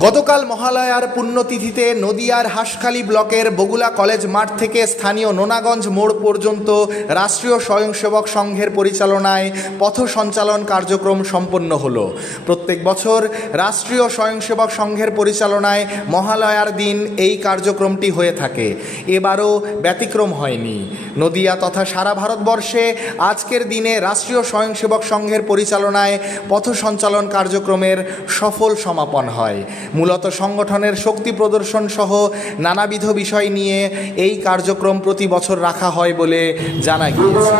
গতকাল মহালয়ার পুণ্যতিথিতে নদিয়ার হাঁসখালী ব্লকের বগুলা কলেজ মাঠ থেকে স্থানীয় নোনাগঞ্জ মোড় পর্যন্ত রাষ্ট্রীয় স্বয়ংসেবক সংঘের পরিচালনায় পথ সঞ্চালন কার্যক্রম সম্পন্ন হলো। প্রত্যেক বছর রাষ্ট্রীয় স্বয়ংসেবক সংঘের পরিচালনায় মহালয়ার দিন এই কার্যক্রমটি হয়ে থাকে। এবারও ব্যতিক্রম হয়নি। নদিয়া তথা সারা ভারতবর্ষে আজকের দিনে রাষ্ট্রীয় স্বয়ংসেবক সংঘের পরিচালনায় পথ সঞ্চালন কার্যক্রমের সফল সমাপন হয়। মূলত সংগঠনের শক্তি প্রদর্শন সহ নানাবিধ বিষয় নিয়ে এই কার্যক্রম প্রতি বছর রাখা হয় বলে জানা গিয়েছে।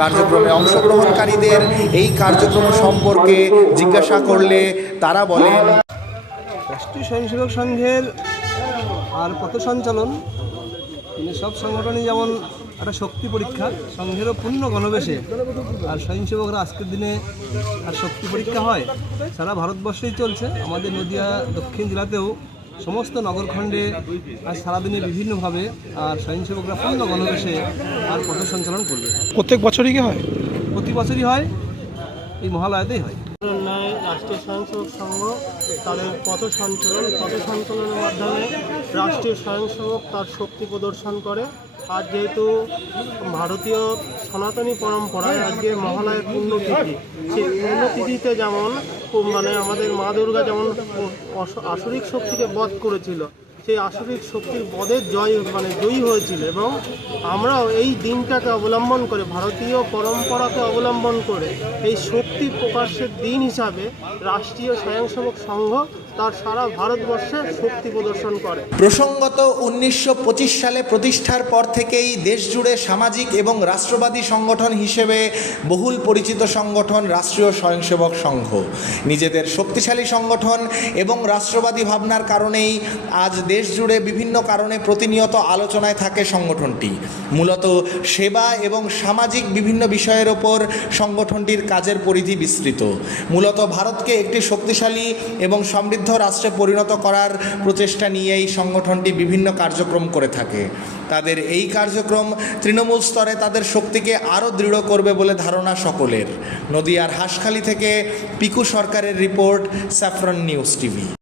কার্যক্রমে অংশগ্রহণকারীদের এই কার্যক্রম সম্পর্কে জিজ্ঞাসা করলে তারা বলেন, রাষ্ট্রীয় স্বয়ংসেবক সংঘের আর পথ সঞ্চালন মানে সব সংগঠনই যেমন একটা শক্তি পরীক্ষা সংঘেরও পূর্ণ গণবেশে। আর স্বয়ংসেবকরা আজকের দিনে আর শক্তি পরীক্ষা হয় সারা ভারতবর্ষেই চলছে। আমাদের নদিয়া দক্ষিণ জেলাতেও সমস্ত নগরখণ্ডে আর সারাদিনে বিভিন্নভাবে আর স্বয়ংসেবকরা পূর্ণ গণবেশে আর পথ সঞ্চালন করবে। প্রত্যেক বছরই কি হয়? প্রতি বছরই হয় এই মহালয়াতেই হয়। ন্যায় রাষ্ট্রীয় স্বয়ংসেবক সংঘ, তাদের পথ সঞ্চালন। পথ সঞ্চালনের মাধ্যমে রাষ্ট্রীয় স্বয়ংসেবক তার শক্তি প্রদর্শন করে। আর যেহেতু ভারতীয় সনাতনী পরম্পরায় আজকে মহালয়ের পুণ্যতিথি, সেই পুণ্যতিথিতে যেমন মানে আমাদের মা দুর্গা যেমন আসরিক শক্তিকে বধ করেছিল সেই আসরিক শক্তির বধের জয় মানে জয়ী হয়েছিল এবং আমরাও এই দিনটাকে অবলম্বন করে, ভারতীয় পরম্পরাকে অবলম্বন করে এই শক্তি প্রকাশের দিন হিসাবে রাষ্ট্রীয় স্বয়ংসেবক সংঘ তার সারা ভারতবর্ষে শক্তি প্রদর্শন করে। প্রসঙ্গত উনিশশো পঁচিশ সালে প্রতিষ্ঠার পর থেকেই দেশজুড়ে সামাজিক এবং রাষ্ট্রবাদী সংগঠন হিসেবে বহুল পরিচিত সংগঠন রাষ্ট্রীয় স্বয়ংসেবক সংঘ। নিজেদের শক্তিশালী সংগঠন এবং রাষ্ট্রবাদী ভাবনার কারণেই আজ দেশজুড়ে বিভিন্ন কারণে প্রতিনিয়ত আলোচনায় থাকে সংগঠনটি। মূলত সেবা এবং সামাজিক বিভিন্ন বিষয়ের ওপর সংগঠনটির কাজের পরিধি বিস্তৃত। মূলত ভারতকে একটি শক্তিশালী এবং সমৃদ্ধ রাষ্ট্রে পরিণত করার প্রচেষ্টা নিয়ে এই সংগঠনটি বিভিন্ন কার্যক্রম করে থাকে। তাদের এই কার্যক্রম তৃণমূল স্তরে তাদের শক্তিকে আরও দৃঢ় করবে বলে ধারণা সকলের। নদিয়ার হাঁসখালি থেকে পিকু সরকারের রিপোর্ট, স্যাফরন নিউজ টিভি।